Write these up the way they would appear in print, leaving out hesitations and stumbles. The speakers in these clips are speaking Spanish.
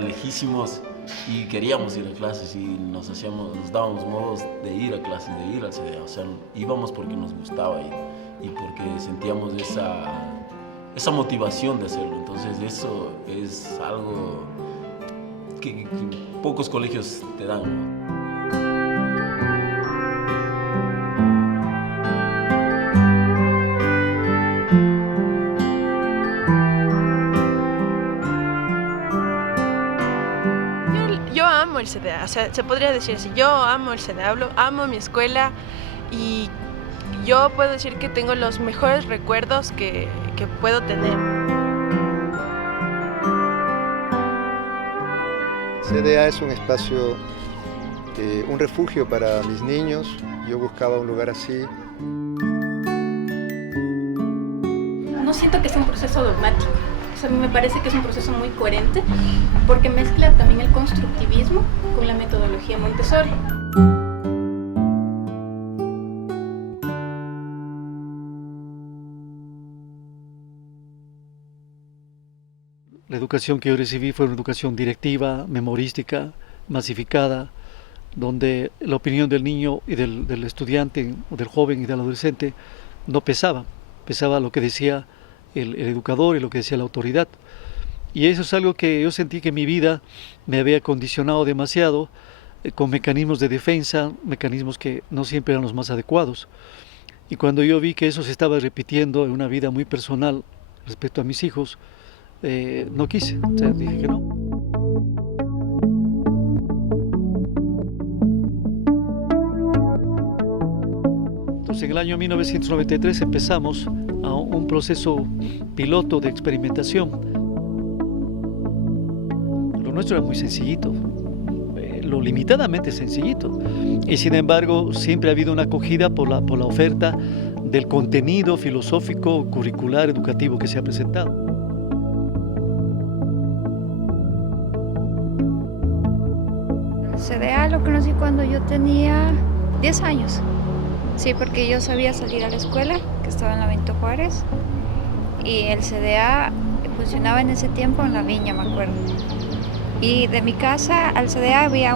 lejísimos y queríamos ir a clases y nos dábamos modos de ir a clases, de ir al CDA. O sea, íbamos porque nos gustaba y porque sentíamos esa motivación de hacerlo. Entonces eso es algo que pocos colegios te dan, ¿no? Yo amo el CDA, o sea, se podría decir así, yo amo el CDA, amo mi escuela y yo puedo decir que tengo los mejores recuerdos que puedo tener. CDA es un espacio, un refugio para mis niños. Yo buscaba un lugar así. No siento que sea un proceso dogmático. O sea, me parece que es un proceso muy coherente porque mezcla también el constructivismo con la metodología Montessori. La educación que yo recibí fue una educación directiva, memorística, masificada, donde la opinión del niño y del estudiante, o del joven y del adolescente no pesaba, pesaba lo que decía el educador y lo que decía la autoridad. Y eso es algo que yo sentí que en mi vida me había condicionado demasiado, con mecanismos de defensa, mecanismos que no siempre eran los más adecuados. Y cuando yo vi que eso se estaba repitiendo en una vida muy personal respecto a mis hijos, no quise, o sea, dije que no. Entonces en el año 1993 empezamos a un proceso piloto de experimentación. Lo nuestro era muy sencillito, lo limitadamente sencillito, y sin embargo siempre ha habido una acogida por la oferta del contenido filosófico, curricular, educativo que se ha presentado. CDA lo conocí cuando yo tenía 10 años. Sí, porque yo sabía salir a la escuela, que estaba en la Benito Juárez, y el CDA funcionaba en ese tiempo en La Viña, me acuerdo. Y de mi casa al CDA había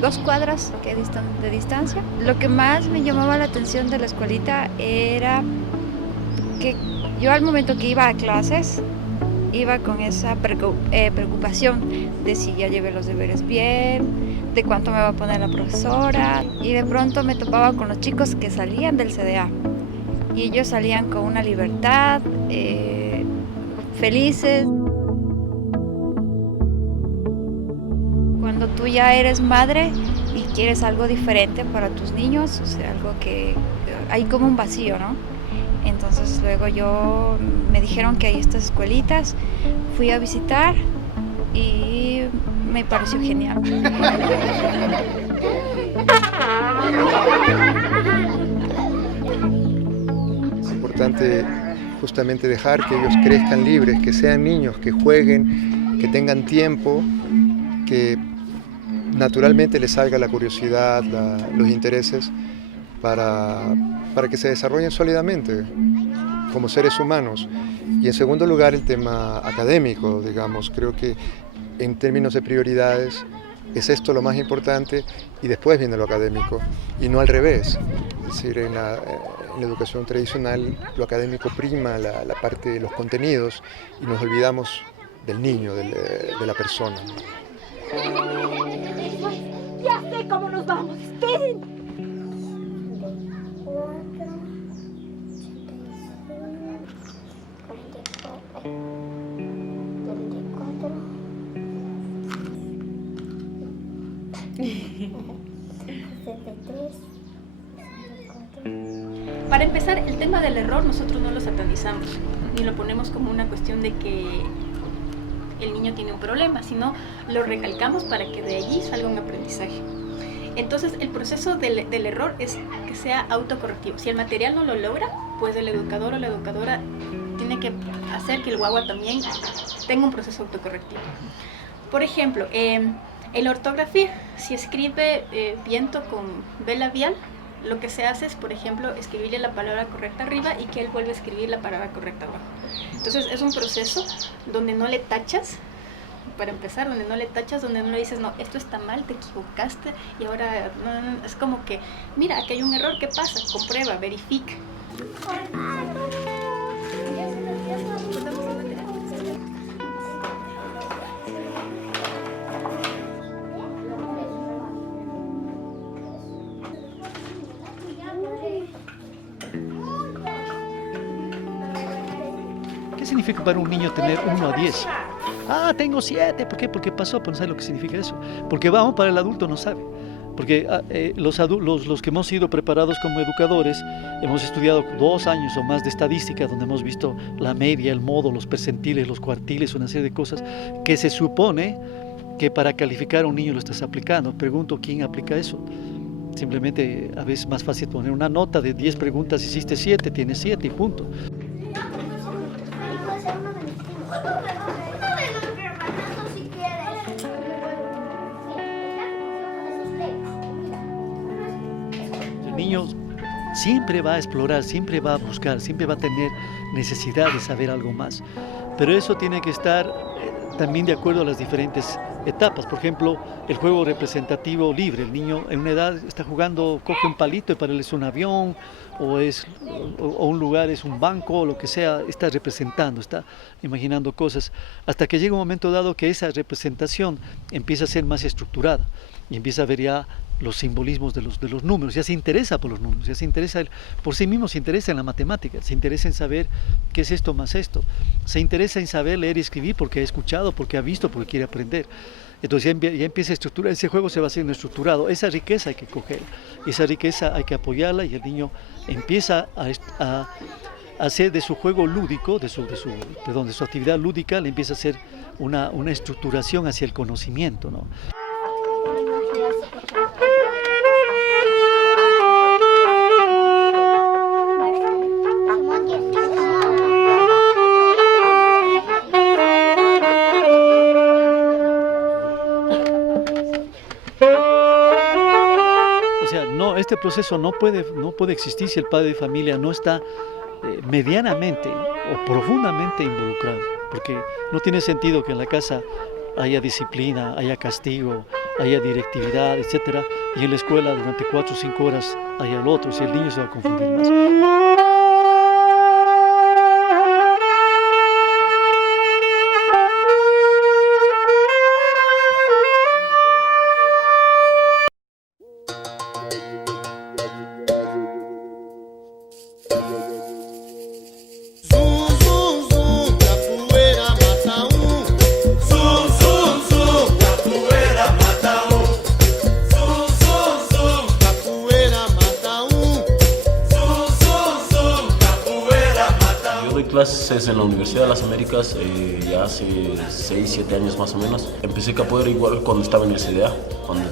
2 cuadras de distancia. Lo que más me llamaba la atención de la escuelita era que yo al momento que iba a clases, iba con esa preocupación de si ya llevé los deberes bien, de cuánto me va a poner la profesora, y de pronto me topaba con los chicos que salían del CDA y ellos salían con una libertad, felices. Cuando tú ya eres madre y quieres algo diferente para tus niños, o sea, algo que hay como un vacío, ¿no? Entonces luego me dijeron que hay estas escuelitas, fui a visitar y me pareció genial. Es importante justamente dejar que ellos crezcan libres, que sean niños, que jueguen, que tengan tiempo, que naturalmente les salga la curiosidad, los intereses para que se desarrollen sólidamente como seres humanos. Y en segundo lugar, el tema académico, digamos, creo que en términos de prioridades es esto lo más importante y después viene lo académico, y no al revés. Es decir, en la educación tradicional lo académico prima la parte de los contenidos y nos olvidamos del niño, de la persona. Ya sé cómo nos vamos, esperen. Para empezar, el tema del error nosotros no lo satanizamos, ni lo ponemos como una cuestión de que el niño tiene un problema, sino lo recalcamos para que de allí salga un aprendizaje. Entonces, el proceso del error es que sea autocorrectivo. Si el material no lo logra, pues el educador o la educadora tiene que hacer que el guagua también tenga un proceso autocorrectivo. Por ejemplo, en la ortografía, si escribe viento con B labial, lo que se hace es, por ejemplo, escribirle la palabra correcta arriba y que él vuelva a escribir la palabra correcta abajo. Entonces es un proceso donde no le tachas para empezar, donde no le tachas, donde no le dices, no, esto está mal, te equivocaste, y ahora no, es como que, mira, aquí hay un error, ¿qué pasa? Comprueba, verifica. ¿Qué significa para un niño tener 1 a 10? Ah, tengo 7. ¿Por qué? Porque pasó, pero no sabe lo que significa eso. Porque vamos, para el adulto no sabe. Porque los que hemos sido preparados como educadores, hemos estudiado 2 años o más de estadística, donde hemos visto la media, el modo, los percentiles, los cuartiles, una serie de cosas que se supone que para calificar a un niño lo estás aplicando. Pregunto, ¿quién aplica eso? Simplemente a veces es más fácil poner una nota de 10 preguntas, hiciste 7, tienes 7 y punto. El niño siempre va a explorar, siempre va a buscar, siempre va a tener necesidad de saber algo más. Pero eso tiene que estar también de acuerdo a las diferentes etapas. Por ejemplo, el juego representativo libre. El niño en una edad está jugando, coge un palito y para él es un avión, o un lugar es un banco, o lo que sea, está representando, está imaginando cosas, hasta que llega un momento dado que esa representación empieza a ser más estructurada y empieza a ver ya los simbolismos de los números, ya se interesa por los números, ya se interesa por sí mismo, se interesa en la matemática, se interesa en saber qué es esto más esto, se interesa en saber leer y escribir porque ha escuchado, porque ha visto, porque quiere aprender. Entonces ya empieza a estructurar, ese juego se va haciendo estructurado, esa riqueza hay que coger, esa riqueza hay que apoyarla y el niño empieza a hacer de su juego lúdico, de su actividad lúdica, le empieza a hacer una estructuración hacia el conocimiento, ¿no? Este proceso no puede existir si el padre de familia no está medianamente o profundamente involucrado, porque no tiene sentido que en la casa haya disciplina, haya castigo, haya directividad, etcétera, y en la escuela durante 4 o 5 horas haya el otro, si el niño se va a confundir más. Clases en la Universidad de las Américas ya hace 6, 7 años más o menos. Empecé capoeira igual cuando estaba en el CDA, cuando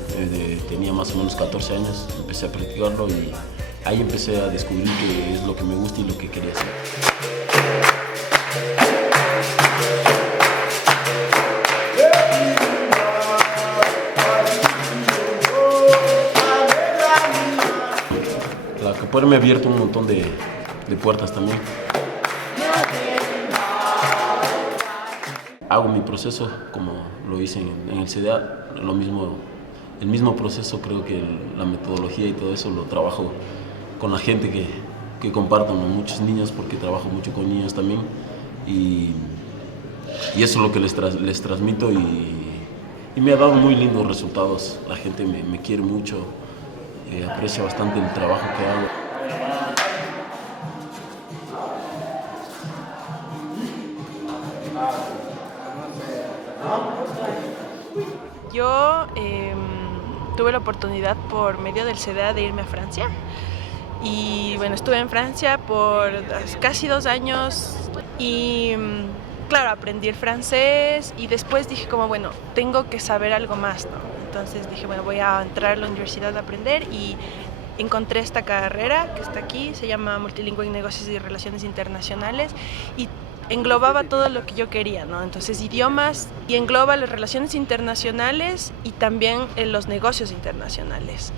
tenía más o menos 14 años. Empecé a practicarlo y ahí empecé a descubrir qué es lo que me gusta y lo que quería hacer. La capoeira me ha abierto un montón de puertas también. Hago mi proceso como lo hice en el CDA, el mismo proceso, creo que la metodología y todo eso lo trabajo con la gente que comparto, ¿no? Muchos niños, porque trabajo mucho con niños también, y eso es lo que les transmito y me ha dado muy lindos resultados. La gente me quiere mucho, aprecia bastante el trabajo que hago. Yo tuve la oportunidad por medio del CDA de irme a Francia y bueno, estuve en Francia por casi 2 años y claro, aprendí el francés y después dije como bueno, tengo que saber algo más, ¿no? Entonces dije bueno, voy a entrar a la universidad a aprender y encontré esta carrera que está aquí, se llama Multilingüe en Negocios y Relaciones Internacionales y englobaba todo lo que yo quería, ¿no? Entonces idiomas y engloba las relaciones internacionales y también los negocios internacionales.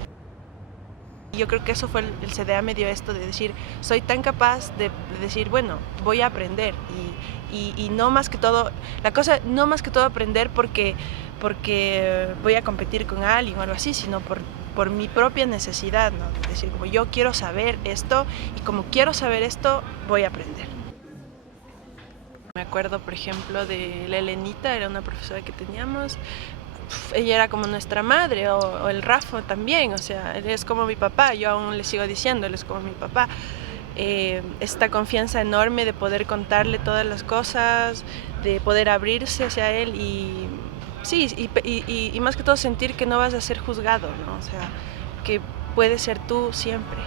yo creo que eso fue el CDA me dio esto de decir, soy tan capaz de decir, bueno, voy a aprender y no más que todo, la cosa, no más que todo aprender porque voy a competir con alguien o algo así, sino por mi propia necesidad, ¿no? Es decir, como yo quiero saber esto y como quiero saber esto, voy a aprender. Me acuerdo, por ejemplo, de la Elenita, era una profesora que teníamos. Ella era como nuestra madre, o el Rafa también, o sea, él es como mi papá, yo aún le sigo diciendo, él es como mi papá. Esta confianza enorme de poder contarle todas las cosas, de poder abrirse hacia él y sí, y más que todo sentir que no vas a ser juzgado, ¿no? O sea, que puedes ser tú siempre.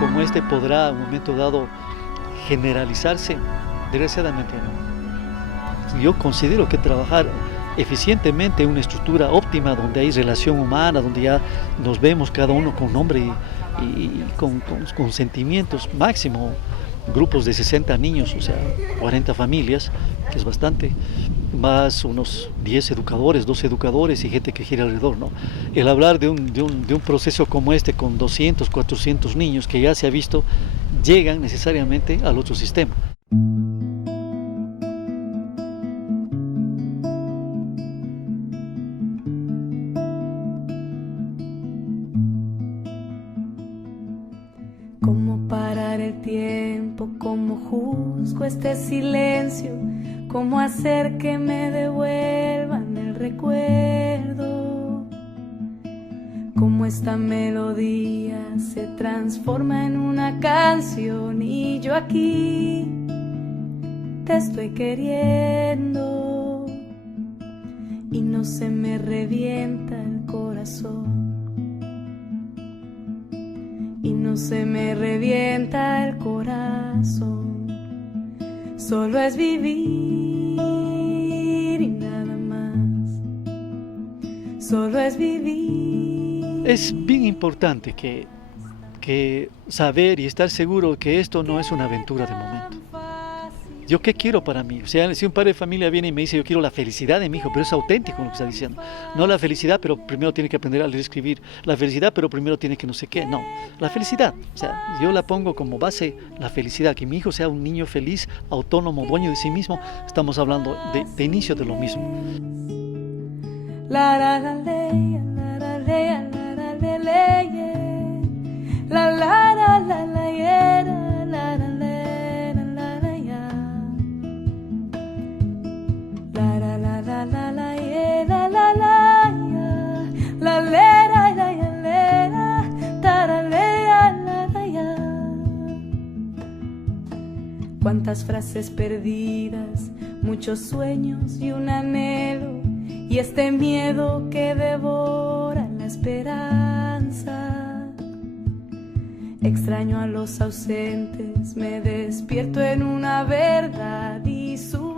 Como este podrá en un momento dado generalizarse, desgraciadamente no. Yo considero que trabajar eficientemente en una estructura óptima donde hay relación humana, donde ya nos vemos cada uno con nombre y con sentimientos máximo, grupos de 60 niños, o sea, 40 familias, que es bastante, más unos 10 educadores, 12 educadores y gente que gira alrededor, ¿no? El hablar de un proceso como este con 200, 400 niños que ya se ha visto, llegan necesariamente al otro sistema. ¿Cómo parar el tiempo? ¿Cómo juzgo este silencio? ¿Cómo hacer que me devuelvan el recuerdo? ¿Cómo esta melodía se transforma en una canción y yo aquí te estoy queriendo y no se me revienta el corazón? Y no se me revienta el corazón. Solo es vivir y nada más. Solo es vivir. Es bien importante que saber y estar seguro que esto no es una aventura de momento. ¿Yo qué quiero para mí? O sea, si un padre de familia viene y me dice yo quiero la felicidad de mi hijo, pero es auténtico lo que está diciendo. No la felicidad, pero primero tiene que aprender a leer y escribir. La felicidad, pero primero tiene que no sé qué. No, la felicidad. O sea, yo la pongo como base la felicidad. Que mi hijo sea un niño feliz, autónomo, dueño de sí mismo. Estamos hablando de inicio de lo mismo. La la la ley, la la ley, la la ley, la la la la la la la la la. Cuántas frases perdidas, muchos sueños y un anhelo, y este miedo que devora la esperanza. Extraño a los ausentes, me despierto en una verdad y su